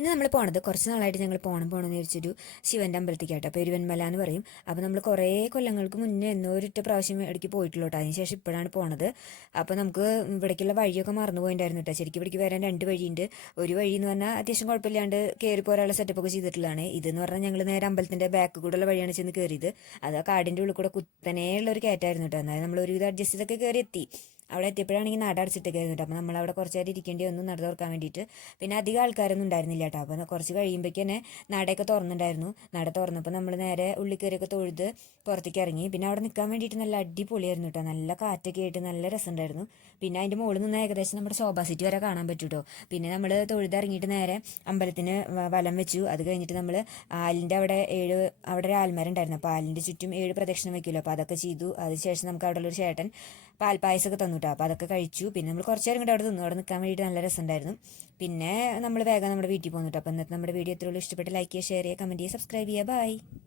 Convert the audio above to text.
ഇന്ന് നമ്മൾ പോണത് കുറച്ച് നാളായിട്ട് ഞങ്ങൾ പോകണമെന്ന് വിചാരിച്ചൊരു ശിവൻ്റെ അമ്പലത്തിലേക്കാട്ടോ. പെരുവന്മല എന്ന് പറയും. അപ്പോൾ നമ്മൾ കുറേ കൊല്ലങ്ങൾക്ക് മുന്നേ എന്നോ ഒരൊറ്റ പ്രാവശ്യം ഇടയ്ക്ക് പോയിട്ടുള്ളൂ കേട്ടോ. അതിന് ശേഷം ഇപ്പോഴാണ് പോണത്. അപ്പോൾ നമുക്ക് ഇവിടേക്കുള്ള വഴിയൊക്കെ മറന്നു പോയിട്ടുണ്ടായിരുന്നു കേട്ടോ. ശരിക്കും ഇവിടേക്ക് വരാൻ 2 വഴിയുണ്ട്. ഒരു വഴി എന്ന് പറഞ്ഞാൽ അത്യാവശ്യം കുഴപ്പമില്ലാണ്ട് കയറി പോരാനുള്ള സെറ്റപ്പൊക്കെ ചെയ്തിട്ടുള്ളതാണ്. ഇതെന്ന് പറഞ്ഞാൽ ഞങ്ങൾ നേരെ അമ്പലത്തിൻ്റെ ബാക്ക് കൂടെയുള്ള വഴിയാണ് ചെന്ന് കയറിയത്. അത് ആ കാടിൻ്റെ ഉള്ളിൽ കൂടെ കുത്തനെയുള്ള ഒരു കയറ്റായിരുന്നു കേട്ടോ. എന്നാലും നമ്മൾ ഒരുവിധം അഡ്ജസ്റ്റ് ചെയ്തൊക്കെ കയറി എത്തി. അവിടെ എത്തിയപ്പോഴാണെങ്കിൽ നട അടച്ചിട്ടൊക്കെ ആയിരുന്നു. അപ്പോൾ നമ്മളവിടെ കുറച്ച് നേരം ഇരിക്കേണ്ടി വന്നു നട തുറക്കാൻ വേണ്ടിയിട്ട്. പിന്നെ അധികം ആൾക്കാരൊന്നും ഉണ്ടായിരുന്നില്ല കേട്ടോ. അപ്പോൾ കുറച്ച് കഴിയുമ്പോഴേക്ക് തന്നെ നടയൊക്കെ തുറന്നിട്ടുണ്ടായിരുന്നു. നട തുറന്നപ്പോൾ നമ്മൾ നേരെ ഉള്ളിൽ കയറിയൊക്കെ തൊഴുത് പുറത്തേക്ക് ഇറങ്ങി. പിന്നെ അവിടെ നിൽക്കാൻ വേണ്ടിയിട്ട് നല്ല അടിപൊളിയായിരുന്നു കേട്ടോ. നല്ല കാറ്റൊക്കെ ആയിട്ട് നല്ല രസമുണ്ടായിരുന്നു. പിന്നെ അതിൻ്റെ മുകളിൽ നിന്ന് ഏകദേശം നമ്മുടെ സോഫ സീറ്റ് വരെ കാണാൻ പറ്റും കേട്ടോ. പിന്നെ നമ്മൾ തൊഴുതിറങ്ങിയിട്ട് നേരെ അമ്പലത്തിന് വലം വെച്ചു. അത് കഴിഞ്ഞിട്ട് നമ്മൾ ആലിൻ്റെ അവിടെ ഒരു ആൽമരം ഉണ്ടായിരുന്നു. അപ്പോൾ ആലിൻ്റെ ചുറ്റും 7 പ്രദക്ഷിണം വെക്കുമല്ലോ. അപ്പോൾ അതൊക്കെ ചെയ്തു. അതിനുശേഷം നമുക്ക് അവിടെ ഉള്ളൊരു ചേട്ടൻ പാൽപ്പായസമൊക്കെ തന്നു കേട്ടോ. അപ്പോൾ അതൊക്കെ കഴിച്ചു. പിന്നെ നമ്മൾ കുറച്ച് നേരം കൂടെ അവിടെ നിന്നു. അവിടെ നിൽക്കാൻ വേണ്ടിയിട്ട് നല്ല രസമുണ്ടായിരുന്നു. പിന്നെ നമ്മൾ വേഗം നമ്മുടെ വീട്ടിൽ പോന്നു കേട്ടോ. അപ്പോൾ ഇന്നത്തെ നമ്മുടെ വീഡിയോ എത്രയുള്ളൂ ഇഷ്ടപ്പെട്ട് ലൈക്ക് ചെയ്യുക, ഷെയർ ചെയ്യുക, കമൻറ്റ് ചെയ്യുക, സബ്സ്ക്രൈബ് ചെയ്യുക. ബൈ.